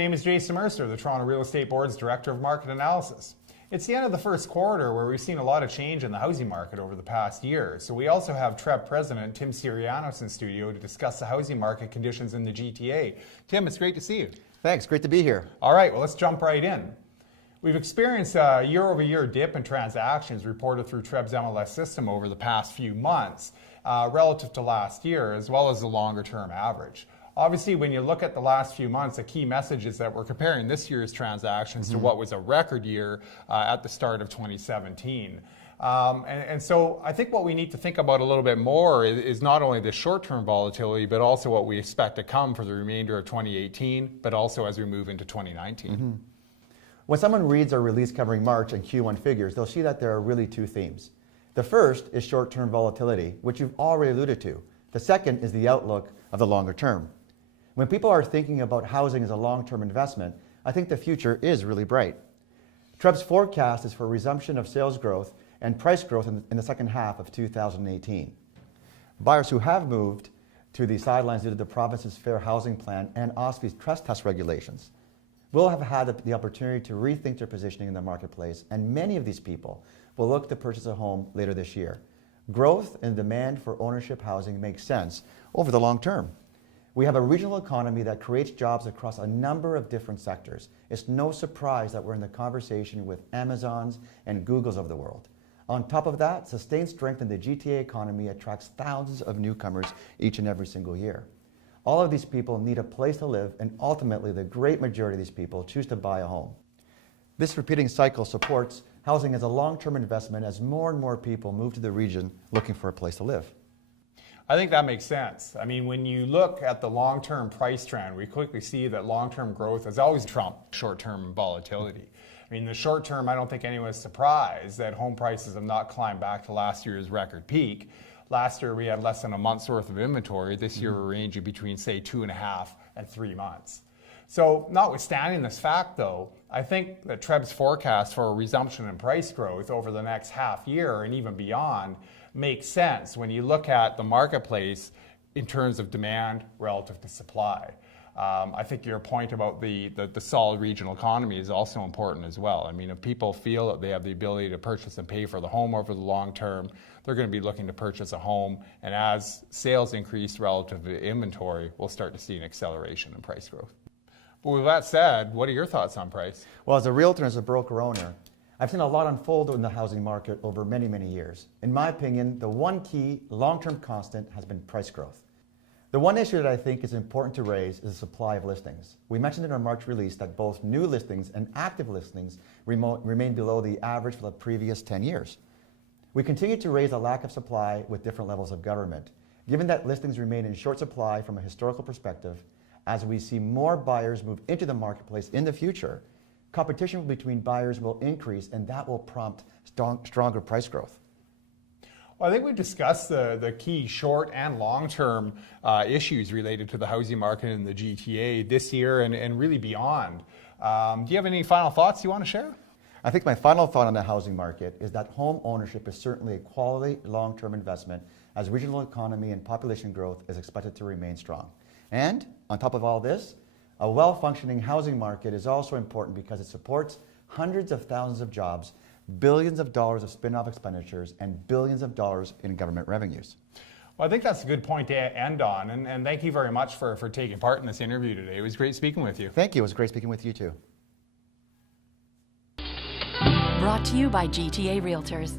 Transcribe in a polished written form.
name is Jason Mercer, the Toronto Real Estate Board's Director of Market Analysis. It's the end of the first quarter where we've seen a lot of change in the housing market over the past year. So we also have TREB President Tim Syranios in studio to discuss the housing market conditions in the GTA. Tim, it's great to see you. Thanks, great to be here. All right, well, let's jump right in. We've experienced a year-over-year dip in transactions reported through TREB's MLS system over the past few months relative to last year, as well as the longer-term average. Obviously, when you look at the last few months, a key message is that we're comparing this year's transactions to what was a record year at the start of 2017. And so I think what we need to think about a little bit more is not only the short-term volatility, but also what we expect to come for the remainder of 2018, but also as we move into 2019. When someone reads our release covering March and Q1 figures, they'll see that there are really two themes. The first is short-term volatility, which you've already alluded to. The second is the outlook of the longer term. When people are thinking about housing as a long-term investment, I think the future is really bright. TREB's forecast is for a resumption of sales growth and price growth in the second half of 2018. Buyers who have moved to the sidelines due to the province's Fair Housing Plan and OSFI's trust test regulations will have had the opportunity to rethink their positioning in the marketplace, and many of these people will look to purchase a home later this year. Growth and demand for ownership housing makes sense over the long term. We have a regional economy that creates jobs across a number of different sectors. It's no surprise that we're in the conversation with Amazons and Googles of the world. On top of that, sustained strength in the GTA economy attracts thousands of newcomers each and every single year. All of these people need a place to live, and ultimately the great majority of these people choose to buy a home. This repeating cycle supports housing as a long-term investment as more and more people move to the region looking for a place to live. I think that makes sense. I mean, when you look at the long-term price trend, we quickly see that long-term growth has always trumped short-term volatility. I mean, the short term, I don't think anyone's surprised that home prices have not climbed back to last year's record peak. Last year, we had less than a month's worth of inventory. This year, we're ranging between, say, 2.5 and 3 months. So notwithstanding this fact, though, I think that TREB's forecast for a resumption in price growth over the next half year and even beyond makes sense when you look at the marketplace in terms of demand relative to supply. I think your point about the solid regional economy is also important as well. I mean, if people feel that they have the ability to purchase and pay for the home over the long term, they're going to be looking to purchase a home. And as sales increase relative to inventory, we'll start to see an acceleration in price growth. But with that said, what are your thoughts on price? Well, as a realtor and as a broker owner, I've seen a lot unfold in the housing market over many, many years. In my opinion, the one key long-term constant has been price growth. The one issue that I think is important to raise is the supply of listings. We mentioned in our March release that both new listings and active listings remain below the average for the previous 10 years. We continue to raise a lack of supply with different levels of government. Given that listings remain in short supply from a historical perspective, as we see more buyers move into the marketplace in the future, competition between buyers will increase, and that will prompt stronger price growth. Well, I think we've discussed the key short and long-term issues related to the housing market in the GTA this year and really beyond. Do you have any final thoughts you want to share? I think my final thought on the housing market is that home ownership is certainly a quality long-term investment as regional economy and population growth is expected to remain strong. And on top of all this, a well-functioning housing market is also important because it supports hundreds of thousands of jobs, billions of dollars of spin-off expenditures, and billions of dollars in government revenues. Well, I think that's a good point to end on, and thank you very much for taking part in this interview today. It was great speaking with you. Thank you. It was great speaking with you too. Brought to you by GTA Realtors.